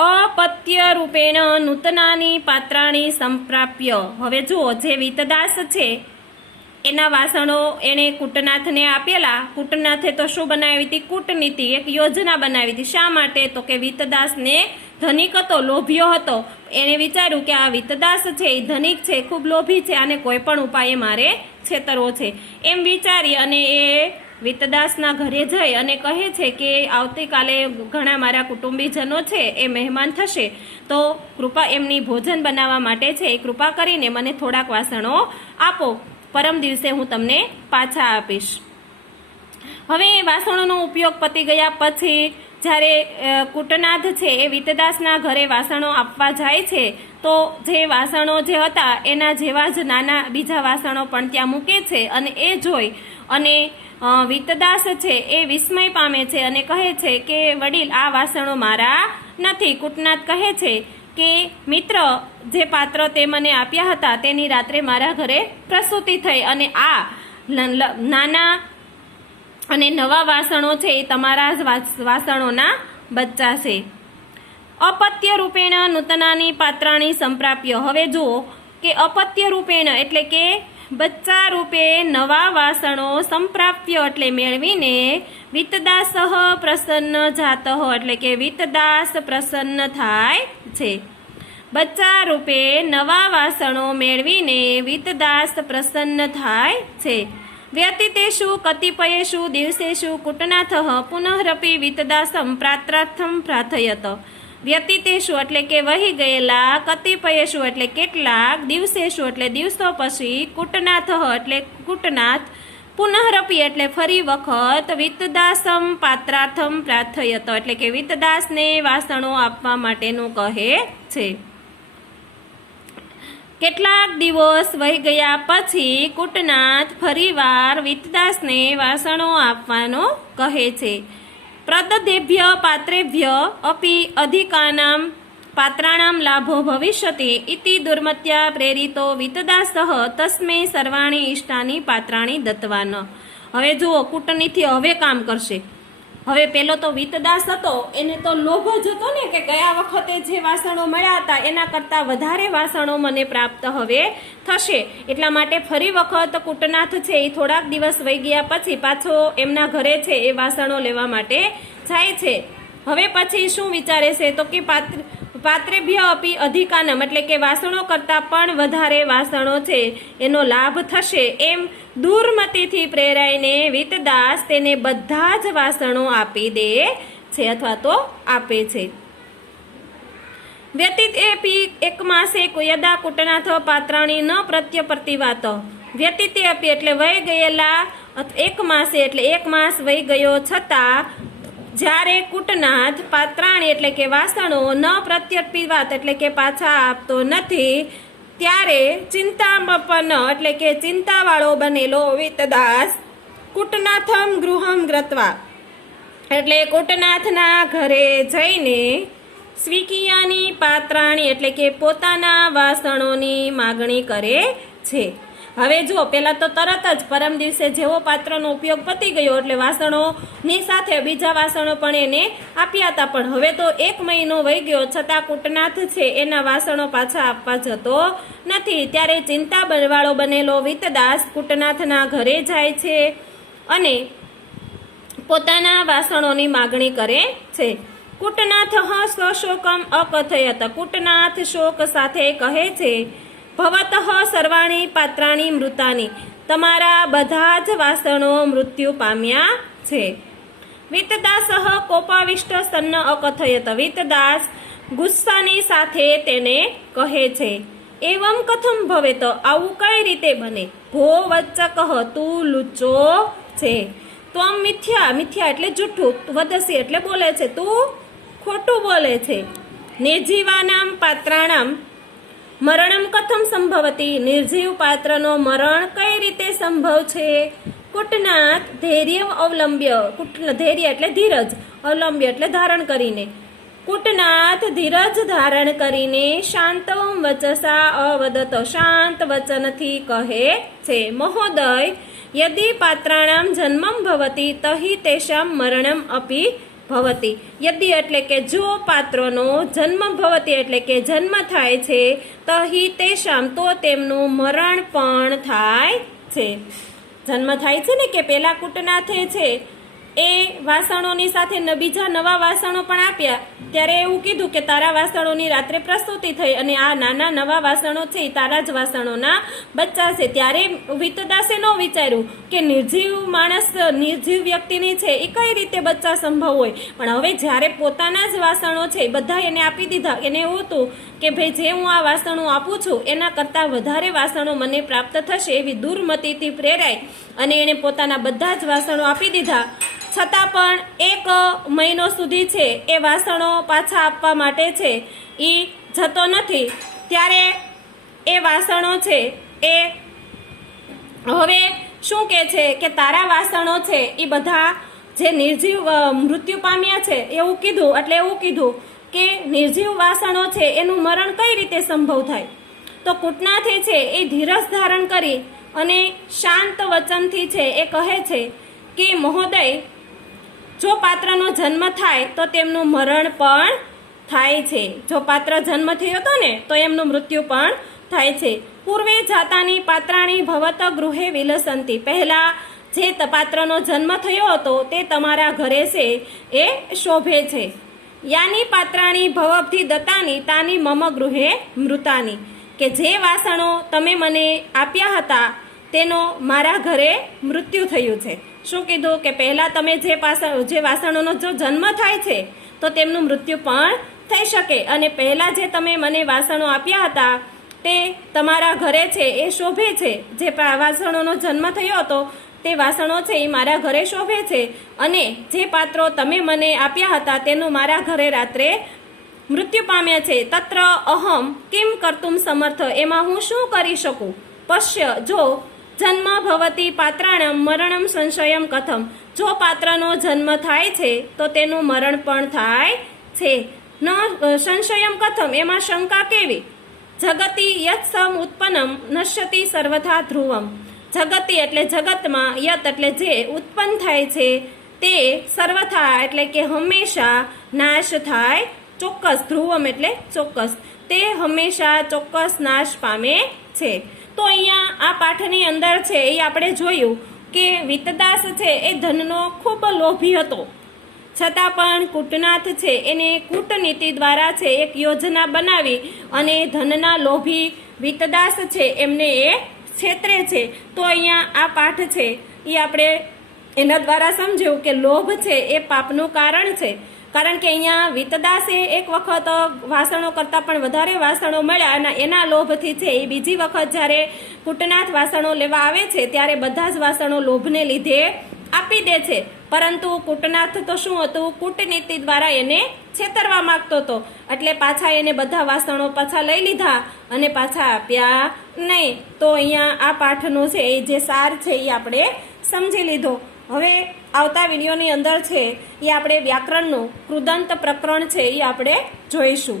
अपत्य रूपेण नूतनानि पात्राणि संप्राप्य। हवे जुओ जे वीतदास छे एना वासणो एने कूटनाथने आपेला। कूटनाथे तो शुं बनावी हती? कूटनीति, एक योजना बनावी हती। शा माटे? तो के वीतदासने धनिक हतो, लोभियो हतो। एने विचार्युं के आ वीतदास छे ए धनिक छे, खूब लोभी छे અને કોઈ પણ ઉપાયે મારે છેતરવો છે એમ વિચારી અને એ વીતદાસના ઘરે જઈ અને કહે છે કે આવતીકાલે ઘણા મારા કુટુંબીજનો છે એ મહેમાન થશે, તો કૃપા એમની ભોજન બનાવવા માટે છે એ કૃપા કરીને મને થોડાક વાસણો આપો, પરમ દિવસે હું તમને પાછા આપીશ। હવે વાસણોનો ઉપયોગ પતી ગયા પછી જ્યારે કૂટનાથ છે એ વીતદાસના ઘરે વાસણો આપવા જાય છે તો જે વાસણો જે હતા એના જેવા જ નાના બીજા વાસણો પણ ત્યાં મૂકે છે અને એ જોઈ અને વીતદાસ છે એ વિસ્મય પામે છે અને કહે છે કે વડીલ આ વાસણો મારા નથી। કૂટનાથ કહે છે કે મિત્ર, જે પાત્ર તે મને આપ્યા હતા તેની રાત્રે મારા ઘરે પ્રસૂતિ થઈ અને આ નાના અને નવા વાસણો છે એ તમારા જ વાસણોના બચ્ચા છે। અપત્ય રૂપેણ નૂતનાની પાત્રાણી સંપ્રાપ્ય। હવે જુઓ કે અપત્ય રૂપેણ એટલે કે બચ્ચા રૂપે નવા વાસણો સંપ્રાપ્ય એટલે મેળવીને વીતદાસ પ્રસન્ન જાતઃ એટલે કે વીતદાસ પ્રસન્ન થાય છે। બચ્ચા રૂપે નવા વાસણો મેળવીને વીતદાસ પ્રસન્ન થાય છે। વ્યતીતેષુ કતિપયેષુ દિવસેષુ કૂટનાથઃ પુનઃરપી વીતદાસમ પ્રાત્રાર્થમ પ્રાર્થયત। વ્યતીતેષુ એટલે કે વહી ગયેલા, કતિપયેષુ એટલે કેટલાક, દિવસેષુ એટલે દિવસો પછી, કૂટનાથઃ એટલે કૂટનાથ, પુનઃરપી એટલે ફરી વખત, વીતદાસમ પાત્રાર્થમ પ્રાર્થયત એટલે કે વીતદાસને વાસણો આપવા માટેનું કહે છે। કેટલાક દિવસ વહી ગયા પછી કૂટનાથ ફરીવાર વીતદાસને વાસણો આપવાનો કહે છે। પ્રદદેભ્ય પાત્રેભ્ય અપી અધિકાનામ પાત્રાણામ લાભો ભવિષ્યતિ ઇતિ દુર્મત્યા પ્રેરિતો વીતદાસઃ તસ્મે સર્વાણી ઇષ્ટાની પાત્રાણી દત્તવાન। હવે જુઓ કૂટનીતિ હવે કામ કરશે। હવે પેલો તો વીતદાસ હતો એને તો લોભ જ હતો ને કે ગયા વખતે જે વાસણો મળ્યા હતા એના કરતાં વધારે વાસણો મને પ્રાપ્ત હવે થશે, એટલા માટે ફરી વખત કૂટનાથ છે એ થોડાક દિવસ વહી ગયા પછી પાછો એમના ઘરે છે એ વાસણો લેવા માટે જાય છે। હવે પછી શું વિચારે છે તો કે પાત્રેભ્ય અપી અધિકાનમ એટલે કે વાસણો કરતાં પણ વધારે વાસણો છે એનો લાભ થશે એમ દુર્મતિથી પ્રેરાઈને વીતદાસ તેને બધા જ વાસણો આપી દે છે અથવા તો આપે છે। વ્યતીતેપી એક માસે યદા કૂટનાથ પાત્રાણી ન પ્રત્યપ્રતિવાત। વ્યતીતે અપી એટલે વહી ગયેલા, એક માસે એટલે એક માસ વહી ગયો છતાં જ્યારે કૂટનાથ પાત્રાણી એટલે કે વાસણો ન પ્રત્યપિવાત એટલે કે પાછા આપતો નથી ત્યારે ચિંતામપન એટલે કે ચિંતાવાળો બનેલો વીતદાસ કૂટનાથમ ગૃહમ ગત્વા એટલે કૂટનાથના ઘરે જઈને સ્વીકીયાની પાત્રાણી એટલે કે પોતાના વાસણોની માગણી કરે છે। હવે જુઓ પેલા તો તરત જ પરમ દિવસે જેવો પાત્રનો ઉપયોગ પતી ગયો એટલે વાસણોની સાથે બીજા વાસણો પણ એને આપ્યા હતા, પણ હવે તો 1 મહિનો વહી ગયો છતાં કૂટનાથ છે એના વાસણો પાછા આપવા જતો નથી। ત્યારે ચિંતા વાળો બનેલો વીતદાસ કૂટનાથના ઘરે જાય છે અને પોતાના વાસણોની માગણી કરે છે। કૂટનાથ સ્વશોકમ અકથયત કૂટનાથ શોક સાથે કહે છે ભવતઃ સર્વાણી પાત્રાણી મૃતાની તમારા બધા જ વાસણો મૃત્યુ પામ્યા છે। વીતદાસઃ કોપાવિષ્ટ સન્ન અકથયત વીતદાસ ગુસ્સાની સાથે તેને કહે છે એવમ કથમ ભવેત આવું કઈ રીતે બને। ભો વચ્ચકઃ તું લુચ્ચો છે। ત્વમ મિથ્યા મિથ્યા એટલે જૂઠું, વદસી એટલે બોલે છે, તું ખોટું બોલે છે। નિર્જીવાનામ પાત્રાણામ મરણમ કથમ સંભવતી નિર્જીવ પાત્રનો મરણ કઈ રીતે સંભવ છે। કૂટનાથ ધૈર્ય અવલંબ્ય ધૈર્ય એટલે ધીરજ, અવલંબ્ય એટલે ધારણ કરીને, કૂટનાથ ધીરજ ધારણ કરીને શાંતમ વચસા અવદત શાંત વચનથી કહે છે મહોદય યદિ પાત્રાણામ જન્મમ ભવતી તહિ તેષામ મરણમ અપી ભવતી. યદિ એટલે કે જો પાત્રોનો જન્મ ભવતી એટલે કે જન્મ થાય છે, તહિ તેષામ તો તેમનું મરણ પણ થાય છે. જન્મ થાય છે ને કે પેલા કૂટનાથે છે એ વાસણોની સાથે બીજા નવા વાસણો પણ આપ્યા, ત્યારે એવું કીધું કે તારા વાસણોની રાત્રે પ્રસ્તુતિ થઈ અને આ નાના નવા વાસણો છે એ તારા જ વાસણોના બચ્ચા છે. ત્યારે વિતદાસે ન વિચાર્યું કે નિર્જીવ માણસ, નિર્જીવ વ્યક્તિની છે એ કઈ રીતે બચ્ચા સંભવ હોય. પણ હવે જ્યારે પોતાના જ વાસણો છે બધા એને આપી દીધા, એને એવું હતું કે ભાઈ જે હું આ વાસણો આપું છું એના કરતાં વધારે વાસણો મને પ્રાપ્ત થશે એવી દુર્મતિથી પ્રેરાય અને એણે પોતાના બધા જ વાસણો આપી દીધા. છતાં પણ 1 મહિનો સુધી છે એ વાસણો પાછા આપવા માટે છે એ જતો નથી. ત્યારે એ વાસણો છે એ હવે શું કહે છે કે તારા વાસણો છે એ બધા જે નિર્જીવ મૃત્યુ પામ્યા છે એવું કીધું. એટલે એવું કીધું કે નિર્જીવ વાસણો છે એનું મરણ કઈ રીતે સંભવ થાય. તો કૂટનાથે છે એ ધીરજ ધારણ કરી અને શાંત વચનથી છે એ કહે છે કે મહોદય, જો પાત્રનો જન્મ થાય તો તેમનું મરણ પણ થાય છે. જો પાત્ર જન્મ થયો હતો ને તો એમનું મૃત્યુ પણ થાય છે. પૂર્વે જાતાની પાત્રાણી ભવત ગૃહે વિલસંતી. પહેલા જે પાત્રનો જન્મ થયો હતો તે તમારા ઘરે છે એ શોભે છે. યાની પાત્રાણી ભવભથી દત્તાની તાની મમ ગૃહે મૃતાની. કે જે વાસણો તમે મને આપ્યા હતા તેનો મારા ઘરે મૃત્યુ થયું છે. શું કીધું કે પહેલાં તમે જે વાસણોનો જો જન્મ થાય છે તો તેમનું મૃત્યુ પણ થઈ શકે, અને પહેલાં જે તમે મને વાસણો આપ્યા હતા તે તમારા ઘરે છે એ શોભે છે. જે વાસણોનો જન્મ થયો હતો તે વાસણો છે એ મારા ઘરે શોભે છે, અને જે પાત્રો તમે મને આપ્યા હતા તેનું મારા ઘરે રાત્રે મૃત્યુ પામ્યા છે. તત્ર અહમ કિમ કર્તુમ સમર્થ. એમાં હું શું કરી શકું. પશ્ય, જો જન્મ ભવતી પાત્રાણમ મરણમ સંશયમ કથમ. જો પાત્રનો જન્મ થાય છે તો તેનું મરણ પણ થાય છે. ન સંશયમ કથમ, એમાં શંકા કેવી. જગતી યત સમ ઉત્પન્નમ નશ્યતિ સર્વથા ધ્રુવમ. જગતી એટલે જગતમાં, યત એટલે જે ઉત્પન્ન થાય છે તે સર્વથા એટલે કે હંમેશા નાશ થાય ચોક્કસ. ધ્રુવમ એટલે ચોક્કસ, તે હંમેશા ચોક્કસ નાશ પામે છે. તો અહીંયા આ પાઠની અંદર છે એ આપણે જોયું કે વિતદાસ છે એ ધનનો ખૂબ લોભી હતો, છતાં પણ કૂટનાથ છે એને કૂટનીતિ દ્વારા છે એક યોજના બનાવી અને ધનના લોભી વિતદાસ છે એમને એ છેતરે છે. તો અહીંયા આ પાઠ છે એ આપણે એના દ્વારા સમજ્યું કે લોભ છે એ પાપનું કારણ છે. કારણ કે અહીંયા વિતદાસે એક વખત વાસણો કરતાં પણ વધારે વાસણો મળ્યા અને એના લોભથી છે એ બીજી વખત જ્યારે કૂટનાથ વાસણો લેવા આવે છે ત્યારે બધા જ વાસણો લોભને લીધે આપી દે છે. પરંતુ કૂટનાથ તો શું હતું, કૂટનીતિ દ્વારા એને છેતરવા માંગતો હતો, એટલે પાછા એને બધા વાસણો પાછા લઈ લીધા અને પાછા આપ્યા નહીં. તો અહીંયા આ પાઠનો છે એ જે સાર છે એ આપણે સમજી લીધો. હવે આવતા વિડીયોની અંદર છે એ આપણે વ્યાકરણનું કૃદંત પ્રકરણ છે એ આપણે જોઈશું.